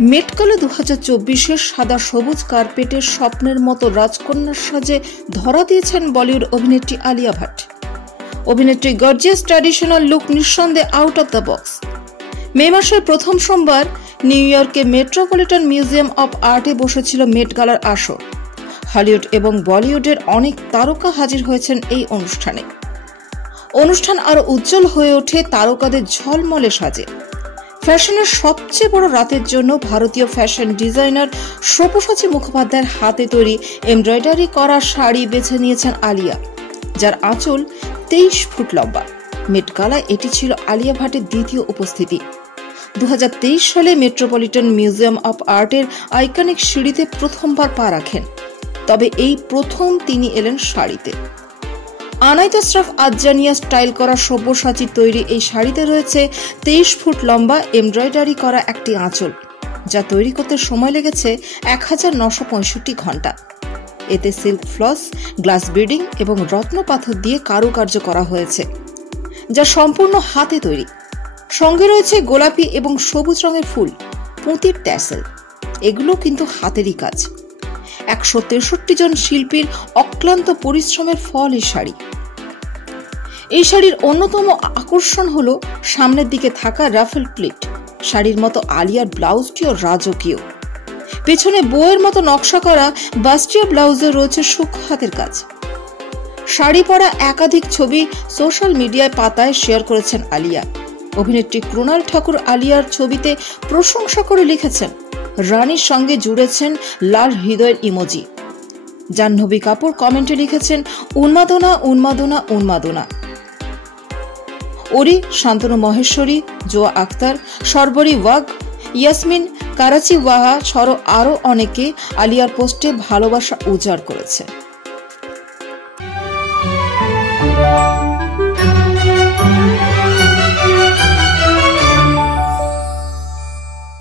মেটকালা 2024-এর সাদা সবুজ কার্পেটের স্বপ্নের মতো রাজকন্যার সাজে ধরা দিয়েছেন বলিউড অভিনেত্রী আলিয়া ভাট। অভিনেত্রী গর্জিয়াস ট্র্যাডিশনাল লুক নিঃসন্দেহে আউট অফ দ্য বক্স। মে মাসের প্রথম সোমবার নিউ ইয়র্কে মেট্রোপলিটন মিউজিয়াম অব আর্টে বসেছিল মেট গালার আসর। হলিউড এবং বলিউডের অনেক তারকা হাজির হয়েছেন এই অনুষ্ঠান আরো উজ্জ্বল হয়ে ওঠে তারকাদের ঝলমলে সাজে। ফ্যাশনের সবচেয়ে বড় রাতের জন্য ভারতীয় ফ্যাশন ডিজাইনার সব্যসাচী মুখোপাধ্যায়ের হাতে তৈরি এমব্রয়ডারি করা শাড়ি বেছে নিয়েছেন আলিয়া, যার আঁচল 23 ফুট লম্বা। মেট গালায় এটি ছিল আলিয়া ভাটের দ্বিতীয় উপস্থিতি। 2023 সালে মেট্রোপলিটন মিউজিয়াম অব আর্টের আইকনিক সিঁড়িতে প্রথমবার পা রাখেন, তবে এই প্রথম তিনি এলেন শাড়িতে। আনাইত আশরাফ আজজানিয়া স্টাইল করা সব্যসাচীর তৈরি এই শাড়িতে রয়েছে 23 ফুট লম্বা এমব্রয়ডারি করা একটি আঁচল, যা তৈরি করতে সময় লেগেছে 1965 ঘন্টা। এতে সিল্ক ফ্লস, গ্লাস বিডিং এবং রত্ন পাথর দিয়ে কারুকার্য করা হয়েছে, যা সম্পূর্ণ হাতে তৈরি। সঙ্গে রয়েছে গোলাপি এবং সবুজ রঙের ফুল, পুঁতির ট্যাসেল। এগুলো কিন্তু হাতেরই কাজ। 163 জন শিল্পীর অক্লান্ত পরিশ্রমের ফল এই শাড়ির অন্যতম আকর্ষণ হল সামনের দিকে থাকা রাফেল প্লিট। শাড়ির মতো আলিয়ার ব্লাউজটিও রাজকীয়। পেছনে বইয়ের মতো নকশা করা বাস্টিয়া ব্লাউজে রয়েছে সূক্ষ্ম হাতের কাজ। শাড়ি পরা একাধিক ছবি সোশ্যাল মিডিয়ায় পাতায় শেয়ার করেছেন আলিয়া। অভিনেত্রী ক্রুণাল ঠাকুর আলিয়ার ছবিতে প্রশংসা করে লিখেছেন, রানীর সঙ্গে জুড়েছেন লাল হৃদয়ের ইমোজি। জাহ্নবী কাপুর কমেন্টে লিখেছেন, উন্মাদনা উন্মাদনা উন্মাদনা। ওরি, শান্তনু মহেশ্বরী, জোয়া আক্তার, সরবরি ওয়াগ, ইয়াসমিন কারাচি ওয়াহা সহ আরও অনেকে আলিয়ার পোস্টে ভালোবাসা উজাড় করেছে।